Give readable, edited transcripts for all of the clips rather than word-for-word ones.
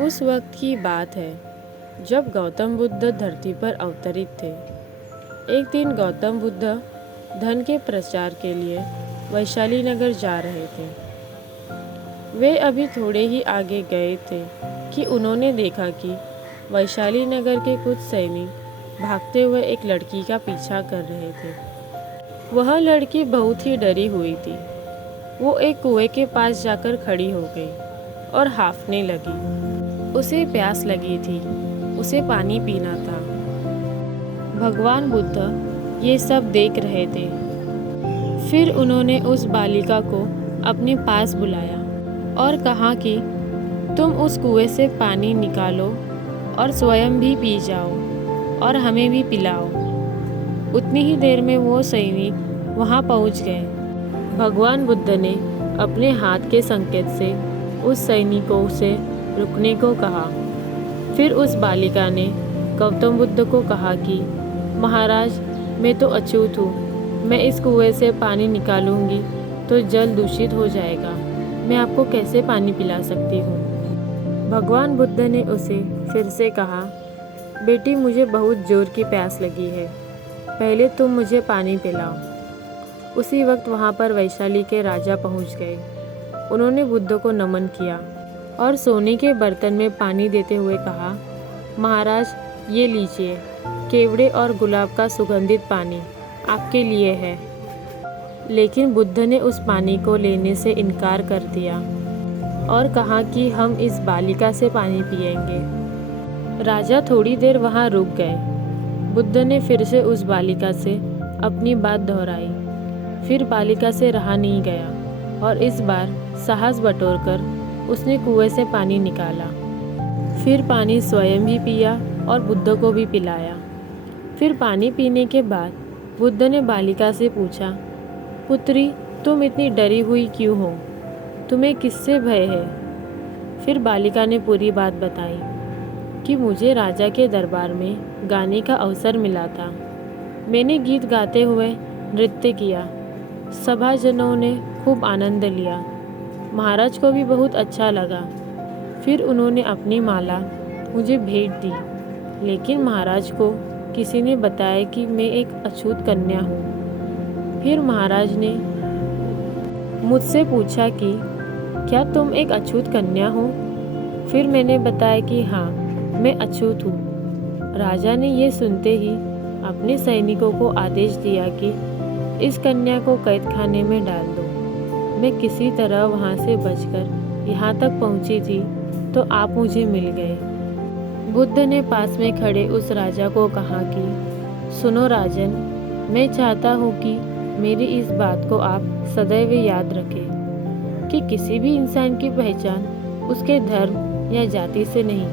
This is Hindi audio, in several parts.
उस वक्त की बात है जब गौतम बुद्ध धरती पर अवतरित थे। एक दिन गौतम बुद्ध धन के प्रचार के लिए वैशाली नगर जा रहे थे। वे अभी थोड़े ही आगे गए थे कि उन्होंने देखा कि वैशाली नगर के कुछ सैनिक भागते हुए एक लड़की का पीछा कर रहे थे। वह लड़की बहुत ही डरी हुई थी। वो एक कुएं के पास जाकर खड़ी हो गई और हांफने लगी। उसे प्यास लगी थी, उसे पानी पीना था। भगवान बुद्ध ये सब देख रहे थे। फिर उन्होंने उस बालिका को अपने पास बुलाया और कहा कि तुम उस कुएं से पानी निकालो और स्वयं भी पी जाओ और हमें भी पिलाओ। उतनी ही देर में वो सैनिक वहाँ पहुँच गए। भगवान बुद्ध ने अपने हाथ के संकेत से उस सैनिकों से रुकने को कहा। फिर उस बालिका ने गौतम बुद्ध को कहा कि महाराज, मैं तो अछूत हूँ। मैं इस कुएं से पानी निकालूंगी तो जल दूषित हो जाएगा। मैं आपको कैसे पानी पिला सकती हूँ। भगवान बुद्ध ने उसे फिर से कहा, बेटी, मुझे बहुत जोर की प्यास लगी है। पहले तुम मुझे पानी पिलाओ। उसी वक्त वहाँ पर वैशाली के राजा पहुँच गए। उन्होंने बुद्ध को नमन किया और सोने के बर्तन में पानी देते हुए कहा, महाराज, ये लीजिए, केवड़े और गुलाब का सुगंधित पानी आपके लिए है। लेकिन बुद्ध ने उस पानी को लेने से इनकार कर दिया और कहा कि हम इस बालिका से पानी पिएंगे। राजा थोड़ी देर वहाँ रुक गए। बुद्ध ने फिर से उस बालिका से अपनी बात दोहराई। फिर बालिका से रहा नहीं गया और इस बार साहस बटोरकर उसने कुएं से पानी निकाला। फिर पानी स्वयं भी पिया और बुद्ध को भी पिलाया। फिर पानी पीने के बाद बुद्ध ने बालिका से पूछा, पुत्री, तुम इतनी डरी हुई क्यों हो? तुम्हें किससे भय है? फिर बालिका ने पूरी बात बताई कि मुझे राजा के दरबार में गाने का अवसर मिला था। मैंने गीत गाते हुए नृत्य किया। सभाजनों ने खूब आनंद लिया। महाराज को भी बहुत अच्छा लगा। फिर उन्होंने अपनी माला मुझे भेंट दी। लेकिन महाराज को किसी ने बताया कि मैं एक अछूत कन्या हूँ। फिर महाराज ने मुझसे पूछा कि क्या तुम एक अछूत कन्या हो? फिर मैंने बताया कि हाँ, मैं अछूत हूँ। राजा ने ये सुनते ही अपने सैनिकों को आदेश दिया कि इस कन्या को कैद खाने में डाल दो। मैं किसी तरह वहाँ से बचकर यहाँ तक पहुँची थी तो आप मुझे मिल गए। बुद्ध ने पास में खड़े उस राजा को कहा कि सुनो राजन, मैं चाहता हूँ कि मेरी इस बात को आप सदैव याद रखें कि किसी भी इंसान की पहचान उसके धर्म या जाति से नहीं,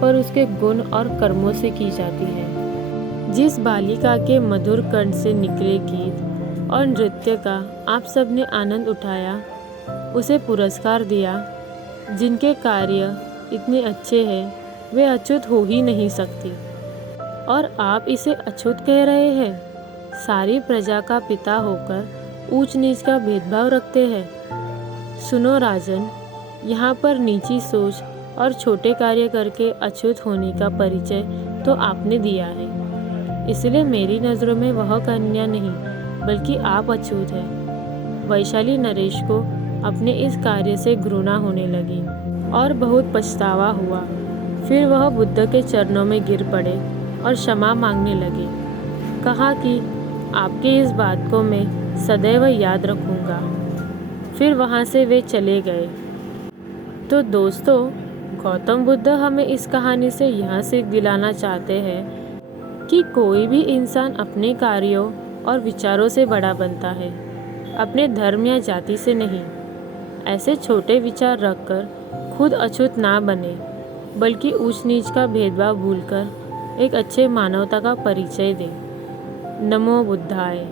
पर उसके गुण और कर्मों से की जाती है। जिस बालिका के मधुर कंठ से निकले गीत और नृत्य का आप सबने आनंद उठाया, उसे पुरस्कार दिया। जिनके कार्य इतने अच्छे हैं, वे अछूत हो ही नहीं सकती। और आप इसे अछूत कह रहे हैं? सारी प्रजा का पिता होकर ऊंच नीच का भेदभाव रखते हैं। सुनो राजन, यहाँ पर नीची सोच और छोटे कार्य करके अछूत होने का परिचय तो आपने दिया है। इसलिए मेरी नज़रों में वह कन्या नहीं, बल्कि आप अछूत हैं। वैशाली नरेश को अपने इस कार्य से घृणा होने लगी और बहुत पछतावा हुआ। फिर वह बुद्ध के चरणों में गिर पड़े और क्षमा मांगने लगे। कहा कि आपके इस बात को मैं सदैव याद रखूंगा। फिर वहाँ से वे चले गए। तो दोस्तों, गौतम बुद्ध हमें इस कहानी से यह सीख दिलाना चाहते हैं कि कोई भी इंसान अपने कार्यों और विचारों से बड़ा बनता है, अपने धर्म या जाति से नहीं। ऐसे छोटे विचार रखकर खुद अछूत ना बने, बल्कि ऊंच नीच का भेदभाव भूलकर एक अच्छे मानवता का परिचय दें। नमो बुद्धाय।